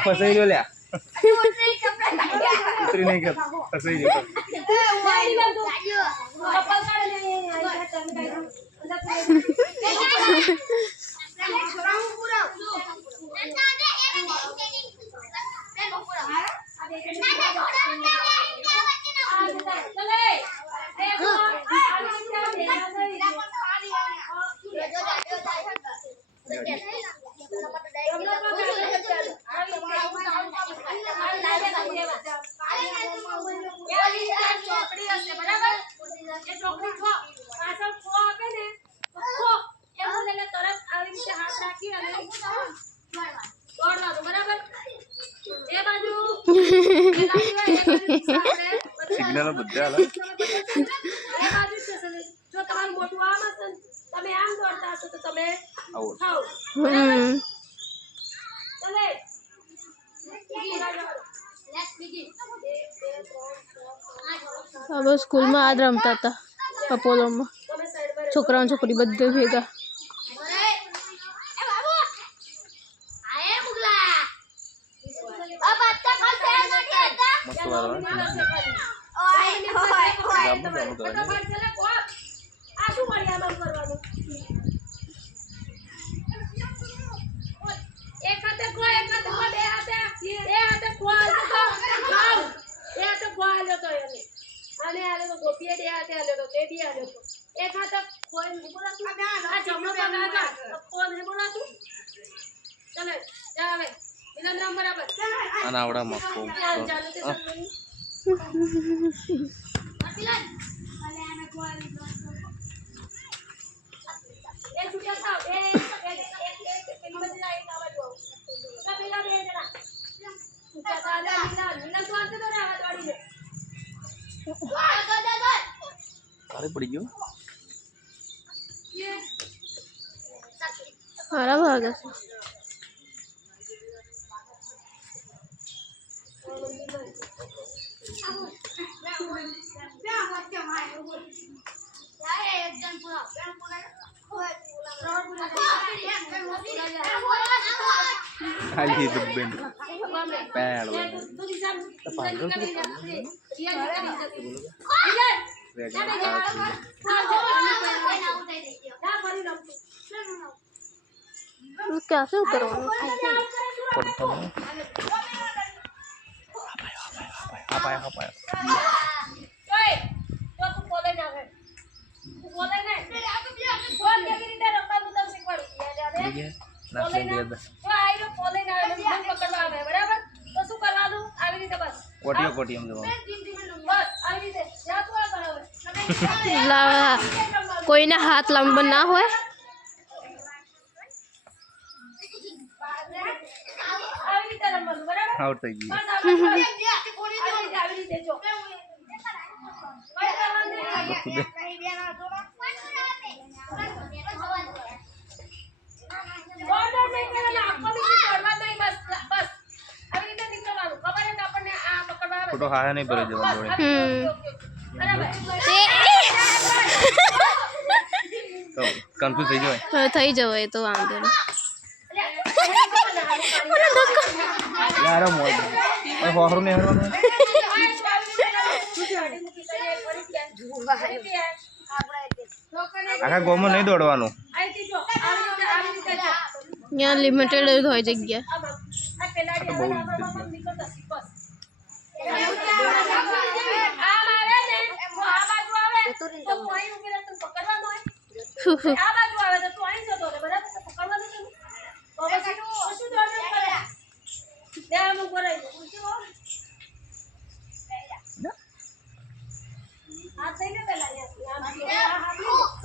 फसाई लो लिया उतरी नहीं कर फसाई लो सिग्नल बुद्धा आला जो તમારું મોટું આમ હશે તમે આમ દોડતા હશો તો તમે ખાઓ ચલે अब स्कूल में आज रमता था अपोलो में छोकरा छोकरी बधे भेगा अनावड़ा मक्को पड़ी गयो हरा भागा खाली दुब्बेन पैर कैसे करो कोई ना हाथ लंबा ना हो आउट થઈ ગઈ फोटो हाया नहीं पड़े जवान जोड़े तो कंफ्यूज થઈ જવાય તો વાંધો નહીં यार मोड़ और होहर ने हरवा आखा गोमो नहीं दौड़वानो यहाँ लिमिटेड होय जग्या तो बहुत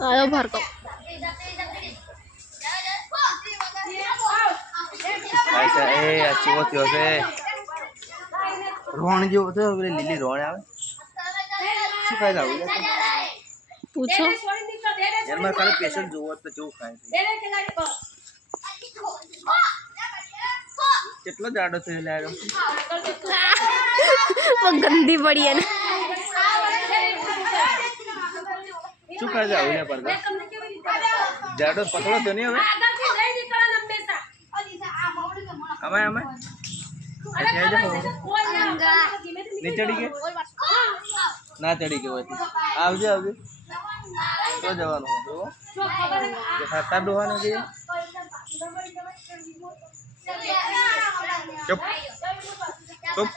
आयो भार्गव ऐसा ए अच्छी होती है રોણ જેવો થયો પેલી લીલી રોણ આવે શું ખાય આવું પૂછો એને છોડી દીકરો દેને યાર મારે ખાલી પેશન્ટ જોવો તો કેવું ખાય છે દેને ખેલાડી બસ કેટલો જાડો થયો લ્યારો પણ ગંદી પડી એને શું ખાય છે આવું લે પર મેં તમને કેવી રીતે બતાવું? જાડો પતળો તો નહીં હવે આગળથી લઈ નીકળવાનું હંમેશા. અમાય અમાય અરે ત્યાં ખબર જાઓ. છે, કોઈ ના આપવાનું, ધીમે ધીમે નહીં ચડી ગઈ ના ચડી ગયો હોય આવજે આવજે તો જવાનું હોય બરોબર જો ખબર છે, કે સાતા ડોહાને કહીએ ચૂપ ચૂપ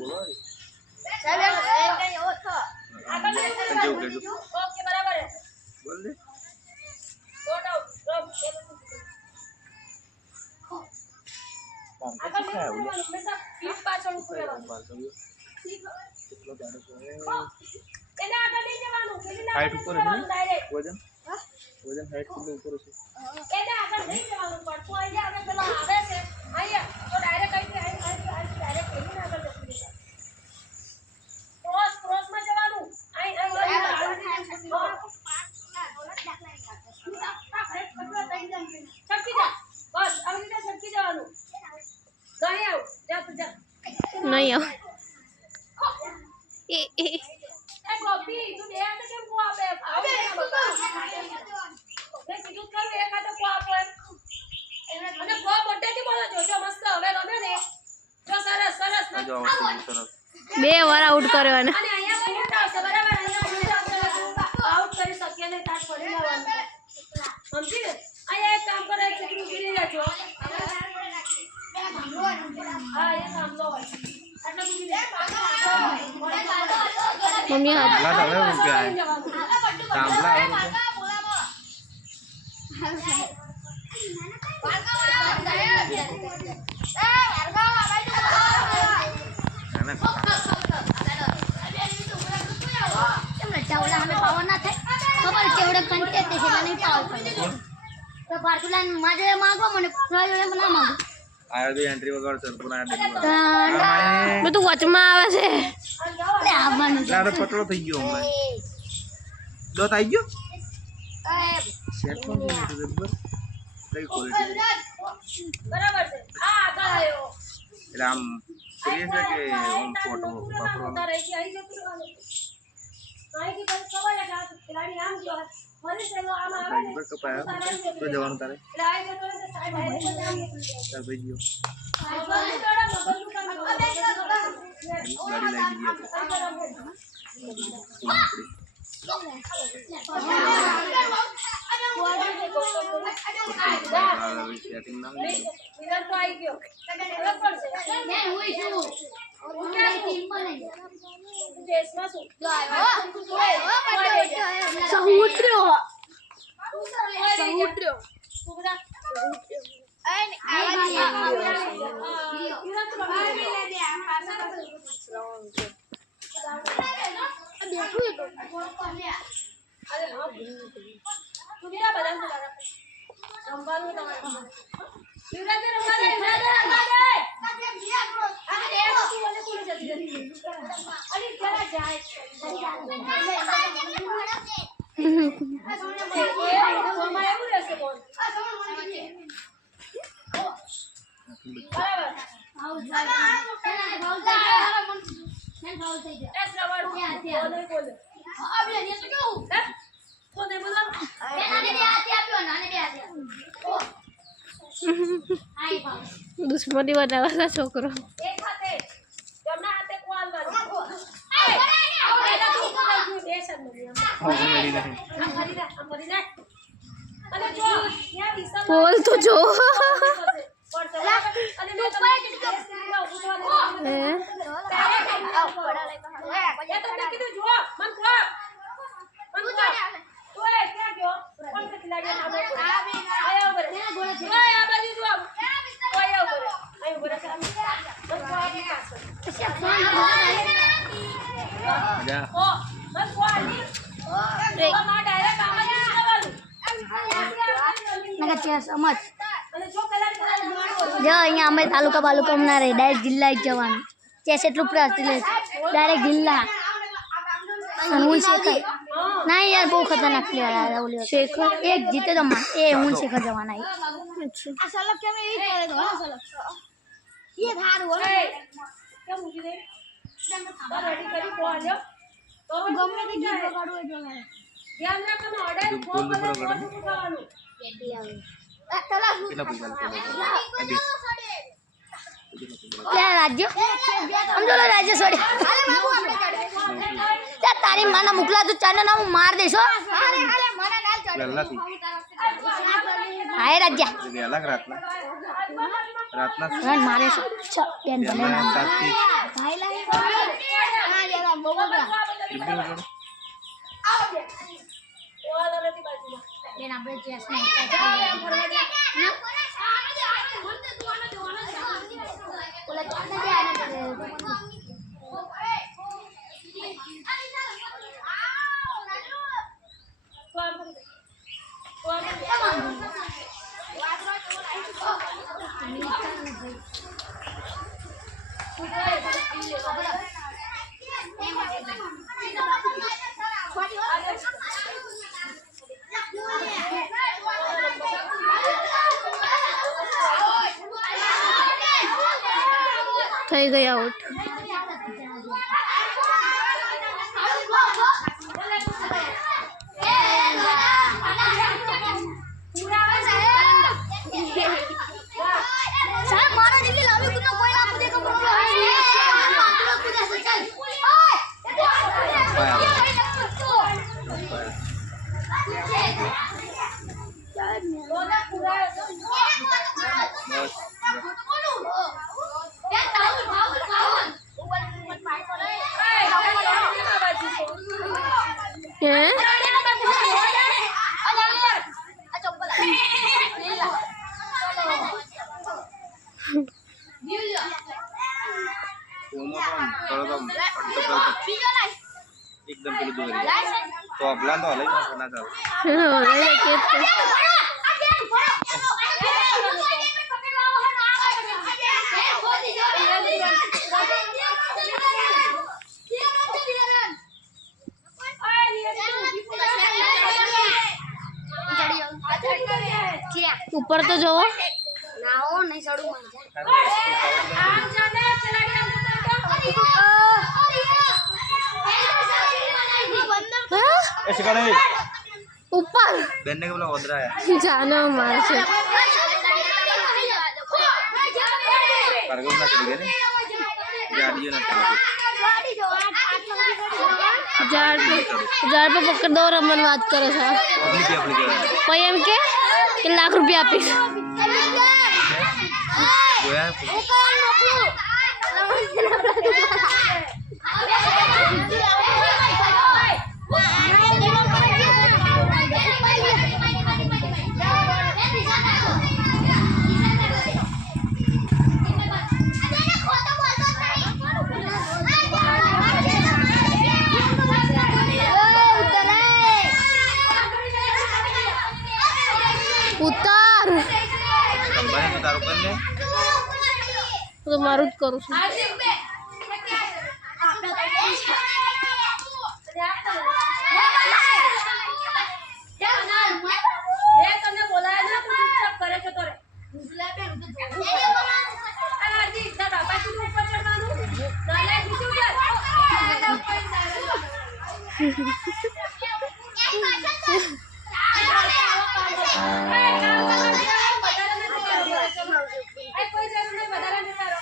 બોલો આગળ લઈ કેવું નીકળવાનું. કહેજો ઓકે બરાબર છે. બોલ દે Sort out. કામ તો આગળ શું ખાય આવું લે? હંમેશા પીઠ પાછળ ઊભું રહેવાનું. કેટલો જાડો છે એને આગળ લઈ જવાનું, પેલી હાઈટ આગળ ઉપર લઈ છે જવાનું direct. વજન વજન હાઈટ કેટલું ઉપર છે એને આગળ લઈ જવાનું, પડતું અહીંયા આગળ પેલો આવે છે, અહીંયા, તો direct અહીંથી direct પેલીને આગળ જતું રહેવાનું. ક્રોસમાં જવાનું. અહીં છટકી જા. બસ આવી રીતે છટકી જવાનું. નહીં આવું. જા તું જા. નહીં આવ એ એ ગોપી, તું બે હાથે કેમ કો આપે? આવે ને બતા. મેં કીધું ખરું, એક હાથે કો આપો એમ. અને કો મોટેથી બોલો છો, જો મસ્ત હવે રમે ને. જો સરસ સરસ. આ જો આવશે સરસ 2 વાર આઉટ કર્યો એને અને અહીંયા ફૂટ આવશે, બરાબર? અહીંયા ફૂટ આવશે એટલે તું આઉટ કરી શકીએ નહીં, તાર પડી જવાનું. સમજી ને? અહીંયા એક કામ કરે, છોકરું ઉભી રહી જાજો. હા, એ સાંભળો હોય. આટલા ઉભી રહે. મમ્મી હાથ લા તો હવે રૂપિયા લઈ જવાનું. તાંબલા હવે રૂપિયા ના આયો તો એન્ટ્રી વગર છે પુના ડેલી બધું વચમાં આવે છે લાડો પતળો થઈ ગયો હમણાં દોત આવી ગયો સેટ કોણ છે જબર કઈ ક્વોલિટી બરાબર છે. આ આગળ આવ્યો. એટલે આમ કરીએ છે કે આમ ફોટો વાપરવાનો તારે અહીંથી અહીં જતું રહેવાનું. અહીંથી પછી ખબર છે કે આ ખેલાડી આમ ગયો. ફરી પેલો આમ આવે ને. નંબર કપાયા તો જવાનું તારે એટલે આ જતો રહે તો સાહેબ direct પછી આમ નીકળી જાય. ચાલ ભાઈ ગયો જલ્દી દોડો, મગજનું કામ કરો. ગાડી લાગી ગઈ આપણે સેટિંગ ના વિરાટ તો આવી ગયો. ખબર પડશે. દેશમાં શું? સહુટ્યો દુશ્મની બનાવવાનો છોકરો એક હાથે જમણા હાથે કોલવાનું. બે શબ્દ હા મેળી નહીં આમ ફરી જા, આમ ફરી જા. અને જો ત્યાં વિશાલ બોલ તો જો પડશે. અને મેં તમને સ્થિતિમાં ઊભું થવાનું હે મેં તમને કીધું જુઓ, મન ખો. મન ખો. ઓય, ક્યાં ગયો? કોણ છે ખિલાડી? આયા ઉભો રહે. ઓય, આ બાજુ જુઓ. ઓય, ઉભો રહે. અહીં ઉભો રહે. મન ખો આપણી પાસે. જા ઓ, મન ખો આલી. માં ડાયરેક્ટ આમાં જ જવાનું. અને જો કલાક જો અહીંયા અમે તાલુકા બાલુકામાં ના રહી ડાયરેક્ટ જિલ્લા જ જવાનું ચેસ એટલું પ્રસ્તુત ડાયરેક્ટ જિલ્લા અને હું શેખર ના યાર બહુ ખતરનાક પ્લેયર આ ઓલી શેખર એક જીતે તો એ હું શેખર જવાના અચ્છા આ સલક કેમ એ કરે તો હા સલક ये धार हो क्या मुझे दे तो रेडी करी को आ जाओ तो ગમે તે ગીત વગાડવું એટલે મારે ધ્યાન રાખો ઓર્ડર ફોન કરો ખાવાનું કેટી આવે આ તલા કેટલા પૈસા લે રાજ્ય સમજો લો રાજ્ય સોડી હાલે બાબુ આપણે ચડે તે તારી માના મુકલા તું ચાને ના હું માર દેશો હાલે હાલે મને ના ચડે વેલાથી હાય રાજ્ય વેલા રાતના રન મારે છે છ બેન ભલે ના સાતથી ભાઈ લાગે હા યાર બહુ બગા આવો દે ઓલા નથી બાજુમાં બેન આપણે ચેસ ફરવા દે ઓલા ચાને જે આને થઈ ગયા આઉટ સાહેબ મારો દીકરી લાવી કુનો કોઈ ના મુદે કો બોલો પાંચરો કુદે છે ચાલ હે એકદમ પેલું દોરી તો અબલા તો લઈ ના ના ચાલ લઈ કે ઉપર તો જોવો નાઓ નહીં ચડું મને આમ જાને ચલાડી એ શિકારે ઉપર બેન ને કે બોલા ઓદરા આયા જાનો મારશે પરગમ ના ચડી ગયા ને ગાડીઓ ના ચડી ઝાડ पे પકડ દો રમન વાત કરે છે પછી એમ કે લાખ રૂપિયા આપીશ ઉતાર તારું કર ને તો મારું જ કરું છું તમને બોલાય ને તું ચૂપચાપ કરે છે તો રે અલાજી દાદા પાછી તું ઉપર ચડવાનું ચાલે બીજું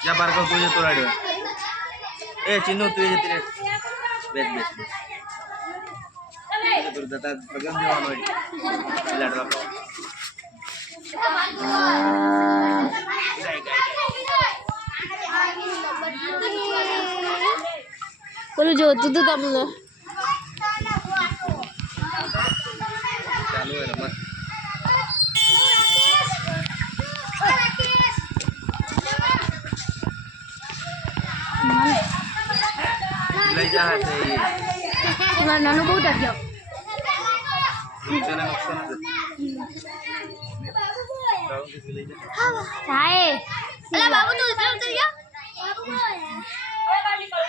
या बार का तुझे तो राडियो ए चिन्नू तुझे तेरे बेस बेस बेस तो दादा प्रगम देवानो लड़ रहा બોલું જોતું તું તમને चालू है रमत લઈ જા હે મારા નાનો બહુ ટક્યો નીચેને નુકસાન છે રાઉન્ડ લઈ જા હાય અલા બાબુ તું ઉતર ઉતર ગયો હવે બહાર નીકળો.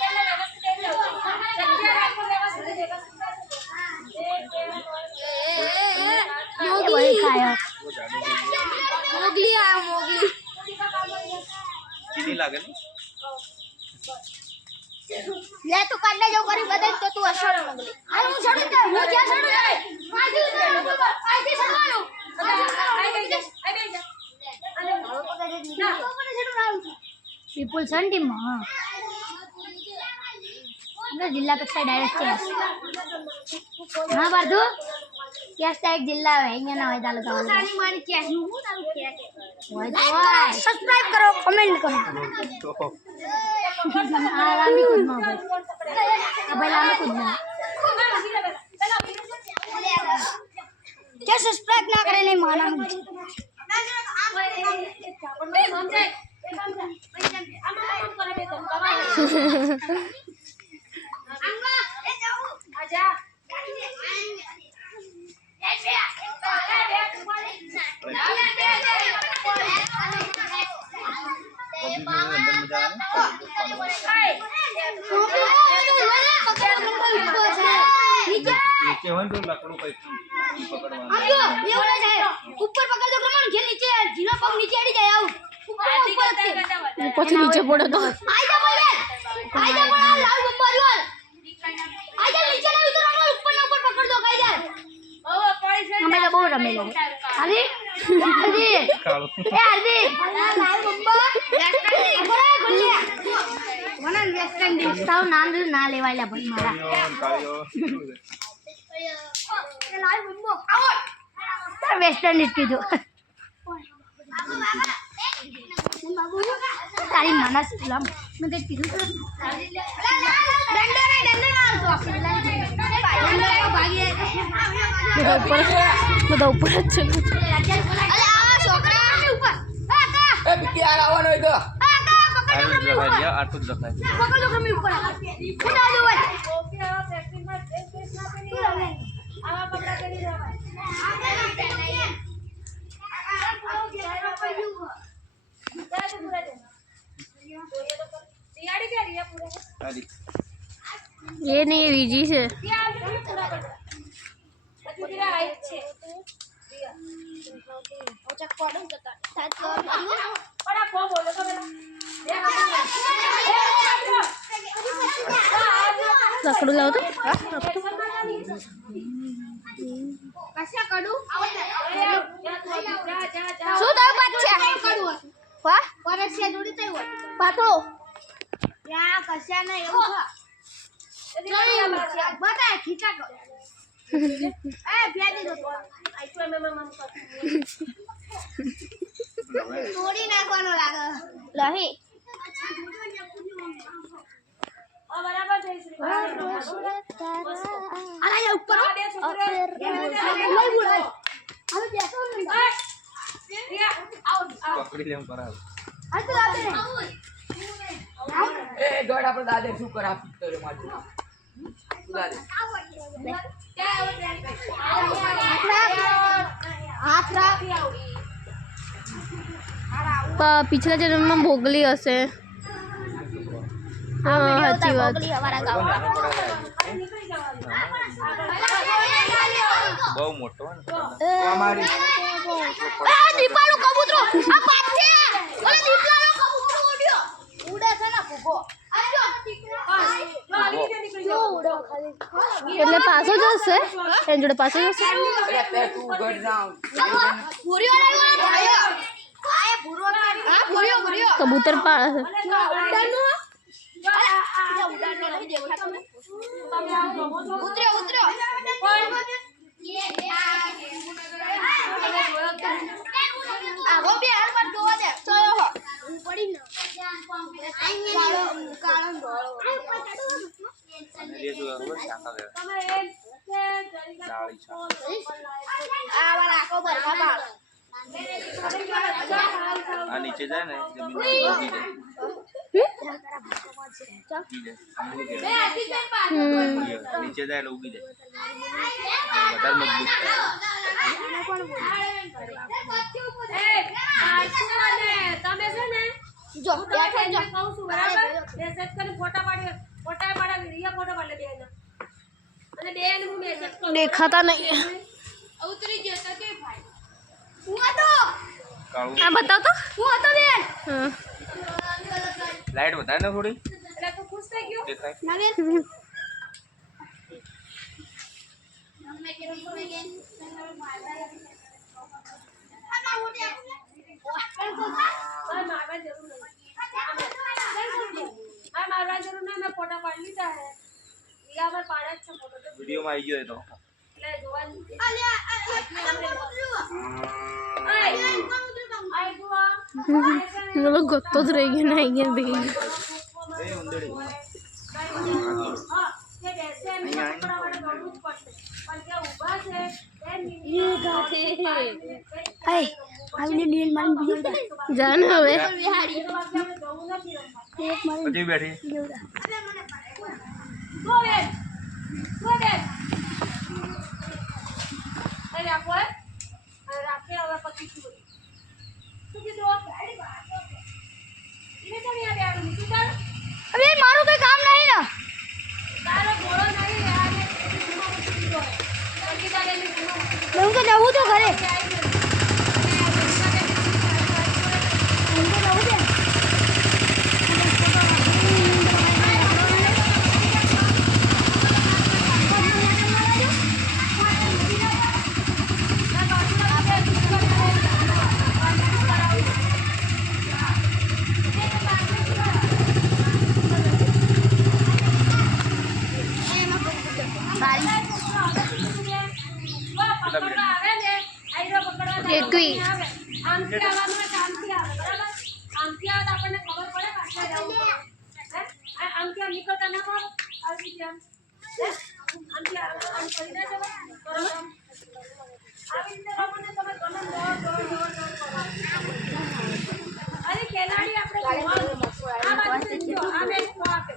પહેલા વ્યવસ્થિત થઈ જાઓ. જગ્યા રાખો વ્યવસ્થિત. મોગલી ખાયો वो जाने મોગલી આ મોગલી चीनी लागे ना લે તું કાઢને જો કરી બદલ તો તું અસર મોગલી આ હું છોડી દે હું ક્યાં છોડી દે આજી છોડવાનું વિપુલ સન ટીમ માં જિલ્લા કક્ષાએ ડાયરેક્ટ છે હા બારધુ કેસ ડાયરેક્ટ જિલ્લા આવે અહીંયા ના હોય તાલુકા વાળા સાની મારી કેસ નું હું તારું કે હોય તો હોય સબસ્ક્રાઇબ કરો કમેન્ટ કરો આ લાંબી કૂદમાં ભાઈ આ ભાઈ લાંબી કૂદમાં क्या सब्सक्राइब ना करे नहीं माना मुझे नीचे हो तो लकड़ों का पकड़वा ऊपर पकड़ दो क्रमण घे नीचे जीरो पग नीचे अड़ी जाए आउट પછી નીચે પડે તો आजा बोले आजा बोला लाल बम्बा जोल आजा नीचे ना उतर रमो ऊपर ना ऊपर पकड़ दो कायदा हमें तो बहुत रमे लोग अरे अरे ए अरे लाल बम्बा बोला गोलिया મને વેસ્ટ ઇન્ડિઝ તાવ નામ ના લેવાયલા ભાઈ મારા લાલ બમ્બો આવો તાર વેસ્ટ ઇન્ડિઝ કીધું તારી નાના સિલામ મેં તે કીધું બધા ઉપર જ છે आटू रखा है ये नहीं ये वीजी से લાકડું લાવો તો શું તારું પાત છે વાહ પરસ્યા જોડી તઈ હોય પાતો યા કશા ના એવું છે બતા ખીચા કરો એ ભ્યાજી દો આઈતો મે મમ તોડી નાખવાનો લાગે લહી બરાબર છે શ્રી અલા યા ઉપર બે છોકરા લઈ બોલાય હવે બેસો ને पकड़ी ले करा આ તો લાગે ए दौड़ આપણે દાદે શું કરા પિત્તરે માથું દાદે હાથ રાખ पिछला जन्म में भोगली हसे हाँ साची बात बहु मोटो અમારી દીપાનો કબૂતરો આ પાછે ઓલે દીપલાનો કબૂતરો ઉડ્યો ઉડે છે ને ભૂગો આજો એટલે પાછો જ હશે એની જોડે પાછો જ હશે અરે તે તું ઘર જાવ ભૂરિયો લાગ્યો ભાયો આય ભૂરો હા ભૂરિયો કબૂતર પાળે છે ઉતર્યો આગો બે હાલ પર જોવા દે ચોયો હો પડી ન કાળો ધોળો ये जो है शाखा है दाढ़ी छा આ વાળા આખો બરખા બાળ आ नीचे जाए ना जमीन में उगी जाए नीचे जाए तो उगी जाए વધારે મજબૂત થાય તમે છે ને જો હું તમને પહેલી કહું છું બરાબર મેસેજ કરીને ફોટા પાડી રિયા ફોટો પાડી લે બેન અને બેન હું મેસેજ કરું દેખાતા નહીં ઉતરી ગયો તો કે ભાઈ હું હતો કાળું આ બતાવ તો હું હતો બેન હા લાઈટ વધારે ને થોડી એટલે તું ખુશ થઈ ગયો દેખાય ના બેન મારે મારવા જરૂર નહીં મારવા જરૂર નહીં મેં ફોટા પાડી લીધા હે રિયા પર પાડે જ છે ફોટો તો વિડીયોમાં આવી ગયો એ તો એટલે જોવાનું લોકો ગોતો જ રહી ગયા ના અહીંયા ભેગી એ ઉંદડી આવીને ડીએલ મારી બીજો જાન હવે પછી બેઠી અબે મારું કોઈ કામ નહીં ને હું તો જવું તો ઘરે એકવી આમથી આવવાનું આમથી આવે બરાબર આમથી આવે તો આપણને ખબર પડે પાછા જવું પડે આમથી આમ નીકળતા ના મળો આવી રીતે આમથી આમ કરી ના જવાય બરાબર આવી રીતે આપણને તમે ગમે દોડ અરે ખેલાડી આપણે જોવાનું આ બાજુ જો આ બે આપે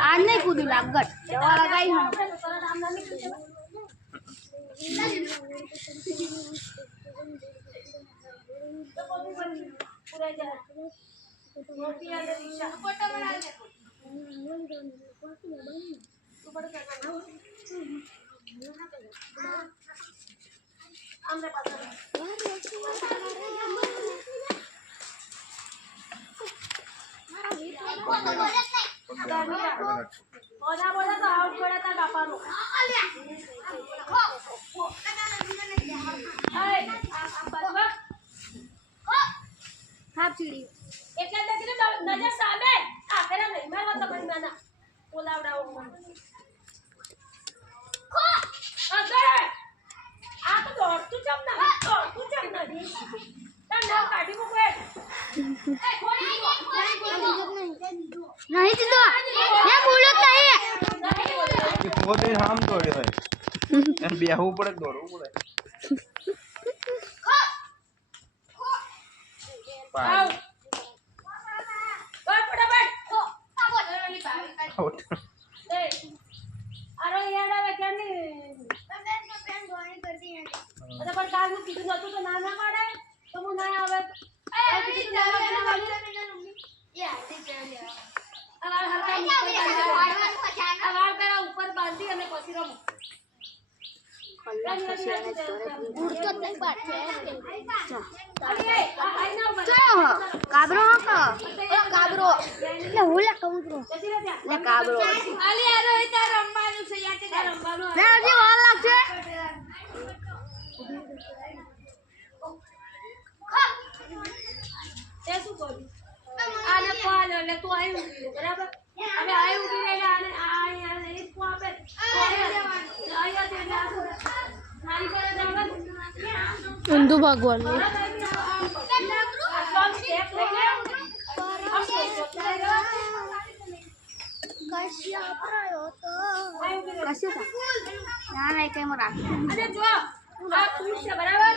આજ નહીં કૂદું લાગત દવા લગાઈ હું તરત આમ ના નીકળી જવાય તો કોની બની પૂરા જાય મોટી આલે દિશા ફોટો બના લે તું બડ કરવાનો આમને પાછળ બોલા બોલા તો આઉટ પડ્યા તા બાપાનો હાફ ચીડી એટલે દેખીને નજર સામે આ ફેરા નહીં મારવા તમારી નાના બોલાવડાવો અગર આ તો દોડતું ચમ ના દોડતું ચમ નથી તાર નામ કાઢી મૂકે એ ખોલી નહીં દીધો મેં બોલ્યો જ નહીં કે પોતે હામ તોડ્યો હોય એમ બેહવું પડે દોડવું પડે આવ બોલ ફટાફટ એ અરે યાર હવે કેની અરે પણ કાલ નું કીધું નતું તો ના ના પાડે તો હું ના આવે ઉપર બાંધી અને પછી રમો ઉડતો જ નહીં પાડશે ચાલો કાબરો કાબરો એટલે હું લે કબૂતરો લે કાબરો આલી આરો એ તાર રમવાનું છે યાર તે રમવાનું લે હજી વાર લાગશે તે શું કર્યું આને પાલ એટલે તું આવી ઉભી રહે બરાબર હવે આવી ઉભી રહે આને આ એક કો આપે આયા તે મારી પર જવાનું ઊંધું ભાગવાનું સ્ટેપ લઈને કશું ના ના કઈ માં રાખે અને જો આ પૂછ છે બરાબર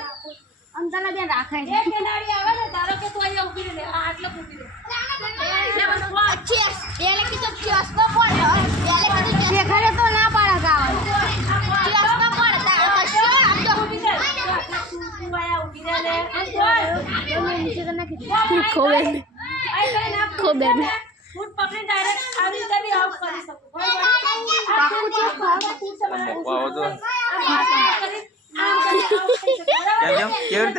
અંતના બેન રાખે એ ખેલાડી આવે ને ધારો કે તું અહીંયા ઊભી રહે આ આટલો ઊભી રહે પેલે કીધું ચેસમાં પડે શેખરે તો ના પાડે ગાવાનું ચેસમાં પડે તાર કશું આમ તો ઊભી રહે તું અહીંયા ઊભી રહે ને બોલ ખોબેન આઈ કઈ ના ખોબેન ફૂટ પકડી ડાયરેક્ટ આવી રીતે બી આઉટ કરી શકો પાકું છે ફૂટ છે મને પાવો તો આમ કરી આઉટ થઈ શકો કેમ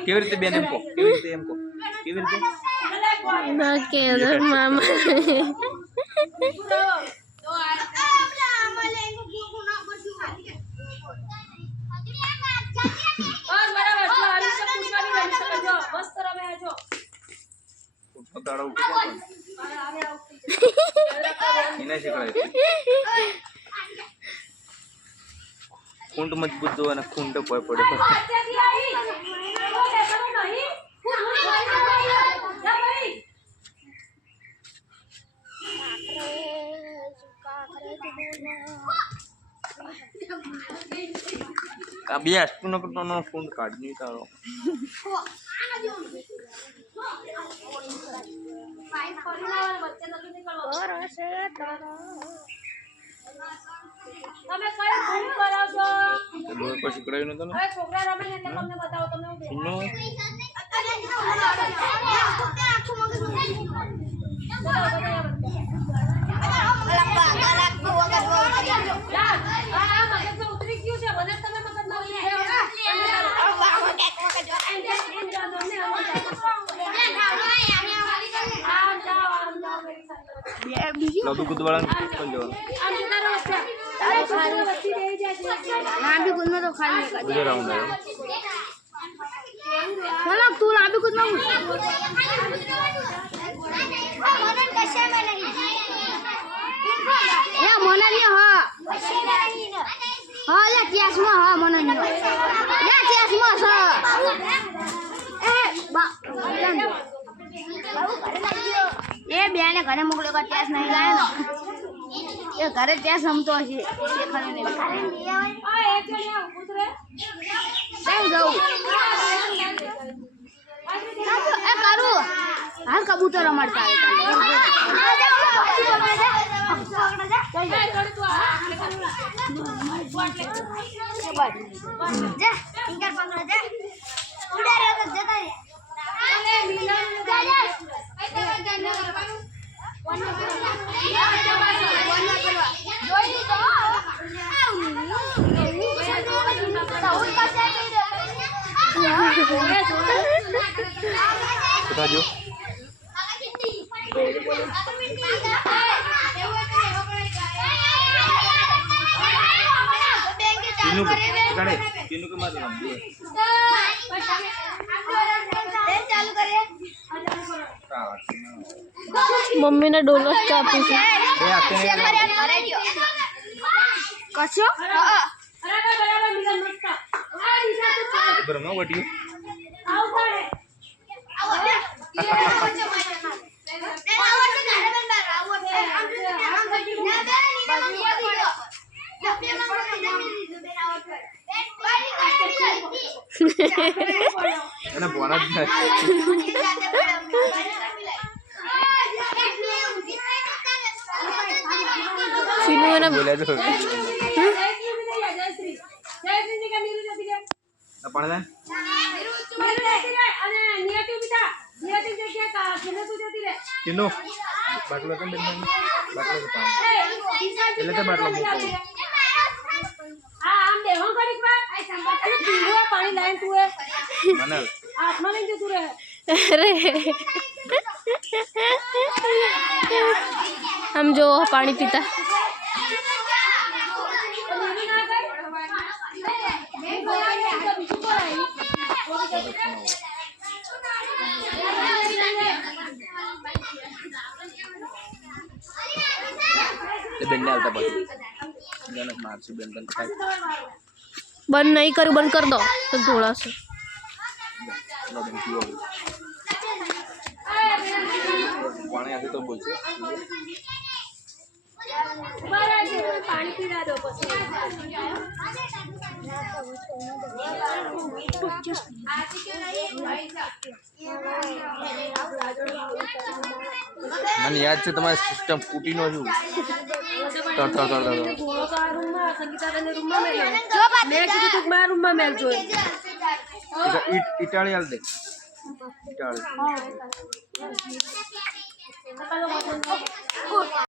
કેવી રીતે બેન એમ કહો કેવી રીતે એમ કહો કેવી રીતે ના કે મામા પતાડો એને શીખડાય ખૂંટ મજબૂત જો અને ખૂંટ કોઈ પડે બે અસ્તુ નો કરતો નો ખૂંટ કાઢ નહીં તારો તમે કઈ ભૂલ કરો છો લોહી પર શીખડાયું નતો ને હવે છોકરા રમે ને એટલે તમને બતાવો તમને હું સુનો ઉતરી ગયું છે મને તમે મગજમાં લડુ કુદવાળા કોણ જવાનું લાંબી કૂદમાં તો ખાલી નહીં બીજો રાઉન્ડ આવ્યો ચલો તું લાંબી કૂદમાં મને નહીં હા હા લે કેસમાં હા મને નહીં લે કેસમાં છે એ બેને ઘરે મોકલ્યો કે કેસ નહીં લાયો એ ઘરે કેસ રમતો હશે શેખાને આ એક જણ ઉતરે કેમ જવું એ કરું હાલ કબૂતર રમાડતા બતાજો તીનુ કે કાઢે તીનુ કે માર નામ દે ચાલુ કરે મમ્મીને ડોલો કાપી છે એ આતે કશો બરાબર મિલન મસ્ત આ દિશા તો બરો નો વટ્યું આવ પડે એને બોના જ નથી સીનુ એને બોલ્યા તો જયશ્રી કે નીરુ જતી રે પણ લે નીરુ જતી રે અને નિયતિ બીટા નિયતિ જગ્યા કા તું જતી રે તીનુ બાટલો કેમ બેન બાટલો તો એટલે તો બાટલો મૂકો આ આમ દે હું કરી પર આ સંગત અને પીવો પાણી લાઈન તું એ મનલ આત્મા લઈને જતું રહે અરે આમ જો પાણી પીતા બેન આવતા પછી જનક મારસી બેન તને ખાય બંધ નહીં કર્યું બંધ કરી દો તો ધોળાશે લો બેન પીવો પાણી આથી તો બોલશે પાણી પીવા દો પછી મને યાદ છે તમારી સિસ્ટમ ફૂટી નો છું રૂમમાં ઇટાળી હાલ દે ચાલો. પપ્પા લોકો